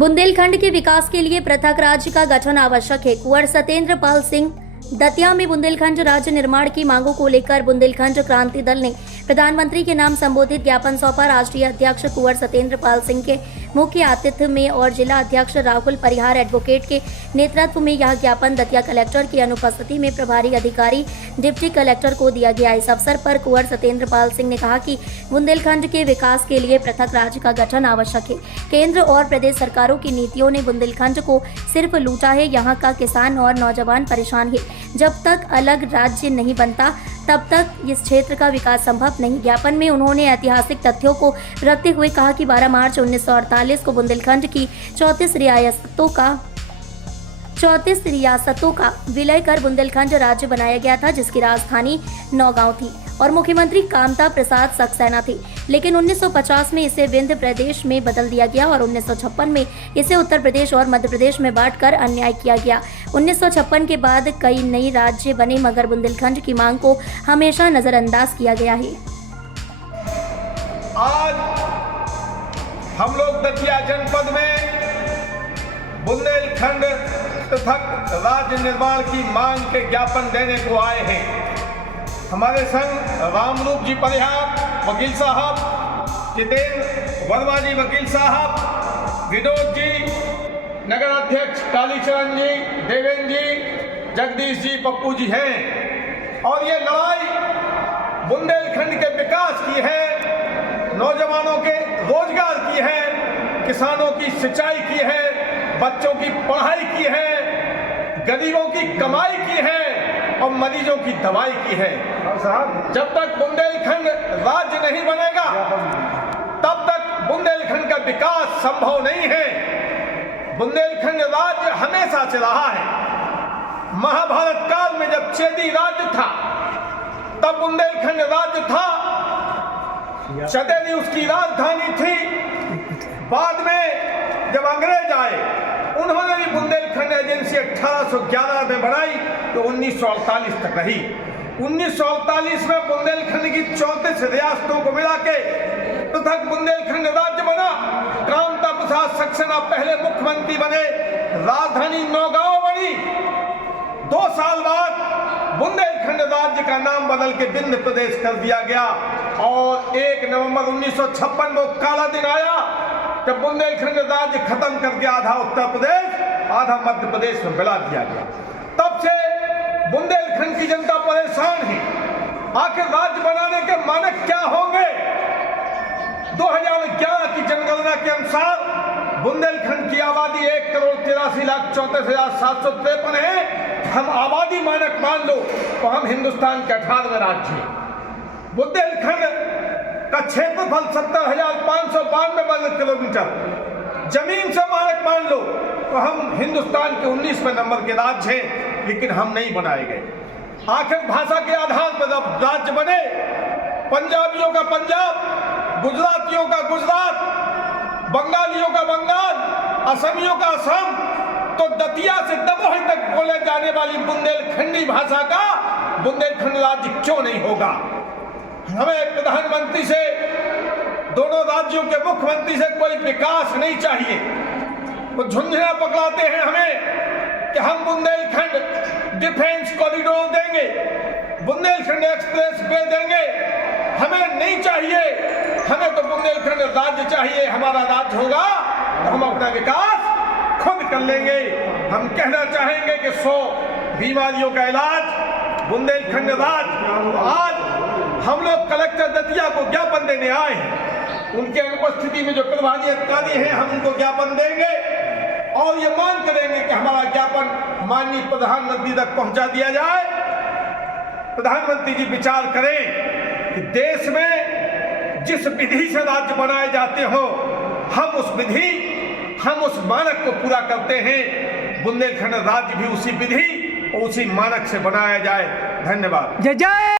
बुंदेलखंड के विकास के लिए पृथक राज्य का गठन आवश्यक है। कुंवर सत्येंद्र पाल सिंह दतिया में बुंदेलखंड राज्य निर्माण की मांगों को लेकर बुंदेलखंड क्रांति दल ने प्रधानमंत्री के नाम संबोधित ज्ञापन सौंपा। राष्ट्रीय अध्यक्ष कुंवर सत्येंद्र पाल सिंह के मुख्य आतिथ्य में और जिला अध्यक्ष राहुल परिहार एडवोकेट के नेतृत्व में यह ज्ञापन दतिया कलेक्टर की अनुपस्थिति में प्रभारी अधिकारी डिप्टी कलेक्टर को दिया गया। इस अवसर पर कुंवर सत्येंद्र पाल सिंह ने कहा कि बुंदेलखंड के विकास के लिए पृथक राज्य का गठन आवश्यक है। केंद्र और प्रदेश सरकारों की नीतियों ने बुंदेलखंड को सिर्फ लूटा है। यहाँ का किसान और नौजवान परेशान है। जब तक अलग राज्य नहीं बनता तब तक इस क्षेत्र का विकास संभव नहीं। ज्ञापन में उन्होंने ऐतिहासिक तथ्यों को रखते हुए कहा कि 12 मार्च 1948 को बुंदेलखंड की 34 रियासतों का विलय कर बुंदेलखंड राज्य बनाया गया था, जिसकी राजधानी नौगांव थी और मुख्यमंत्री कामता प्रसाद सक्सेना थे। लेकिन 1950 में इसे विंध्य प्रदेश में बदल दिया गया और 1956 में इसे उत्तर प्रदेश और मध्य प्रदेश में बांटकर अन्याय किया गया। 1956 के बाद कई नए राज्य बने, मगर बुंदेलखंड की मांग को हमेशा नजरअंदाज किया गया है। आज हम लोग दतिया जनपद में बुंदेलखंड पृथक राज्य निर्माण की मांग के ज्ञापन देने को आए हैं। हमारे संग रामरूप जी परिहार वकील साहब, जितेंद्र वर्मा जी वकील साहब, विनोद जी नगर अध्यक्ष, कालीचरण जी, देवेंद्र जी, जगदीश जी, पप्पू जी हैं। और ये लड़ाई बुंदेलखंड के विकास की है, नौजवानों के रोजगार की है, किसानों की सिंचाई की है, बच्चों की पढ़ाई की है, गरीबों की कमाई की है और मरीजों की दवाई की है। जब तक बुंदेलखंड राज्य नहीं बनेगा तब तक बुंदेलखंड का विकास संभव नहीं है। बुंदेलखंड राज्य हमेशा से रहा है। महाभारत काल में जब चेदी राज्य था तब बुंदेलखंड राज्य था, चंदेरी उसकी राजधानी थी। बाद में जब अंग्रेज आए, उन्होंने भी बुंदेलखंड एजेंसी 1811 में बनाई तो 1948 तक रही। 1948 में बुंदेलखंड की 34 रियासतों को मिला के पृथक बुंदेलखंड राज्य बना। कामता प्रसाद सक्सेना पहले मुख्यमंत्री बने, राजधानी नौगांव बनी। 2 साल बाद बुंदेलखंड राज्य का नाम बदल के विंध्य प्रदेश कर दिया गया और 1 नवंबर 1956 में काला दिन आया जब बुंदेलखंड राज्य खत्म करके आधा उत्तर प्रदेश आधा मध्य प्रदेश में मिला दिया गया। तब से बुंदेलखंड की जनता परेशान है। आखिर राज्य बनाने के मानक क्या होंगे? 2011 की जनगणना के अनुसार बुंदेलखंड की आबादी 1,83,34,753 है। हम आबादी मानक मान लो तो हम हिंदुस्तान के 18वें राज्य हैं। बुंदेलखंड का क्षेत्रफल 70,592 वर्ग किलोमीटर, जमीन से मानक मान लो तो हम हिंदुस्तान के 19वें नंबर के राज्य हैं, लेकिन हम नहीं बनाए गए। आखिर भाषा के आधार पर जब राज्य बने, पंजाबियों का पंजाब, गुजरातियों का गुजरात, बंगालियों का बंगाल, असमियों का असम, तो दतिया से दमोह तक बोले जाने वाली बुंदेलखंडी भाषा का बुंदेलखंड राज्य क्यों नहीं होगा? हमें प्रधानमंत्री से, दोनों राज्यों के मुख्यमंत्री से कोई विकास नहीं चाहिए। वो झुंझुना पकड़ाते हैं हमें कि हम बुंदेलखंड डिफेंस कॉरिडोर देंगे, बुंदेलखंड एक्सप्रेस वे देंगे। हमें नहीं चाहिए, हमें तो बुंदेलखंड राज्य चाहिए। हमारा राज्य होगा तो हम अपना विकास खुद कर लेंगे। हम कहना चाहेंगे कि 100 बीमारियों का इलाज बुंदेलखंड राज्य। आज हम लोग कलेक्टर दतिया को ज्ञापन देने आए हैं। उनके अनुपस्थिति में जो प्रभारी अधिकारी हैं, हम उनको ज्ञापन देंगे और ये मांग करेंगे कि हमारा ज्ञापन माननीय प्रधानमंत्री तक पहुंचा दिया जाए। प्रधानमंत्री जी विचार करें कि देश में जिस विधि से राज्य बनाए जाते हो, हम उस मानक को पूरा करते हैं। बुंदेलखंड राज्य भी उसी विधि और उसी मानक से बनाया जाए। धन्यवाद। जय जय।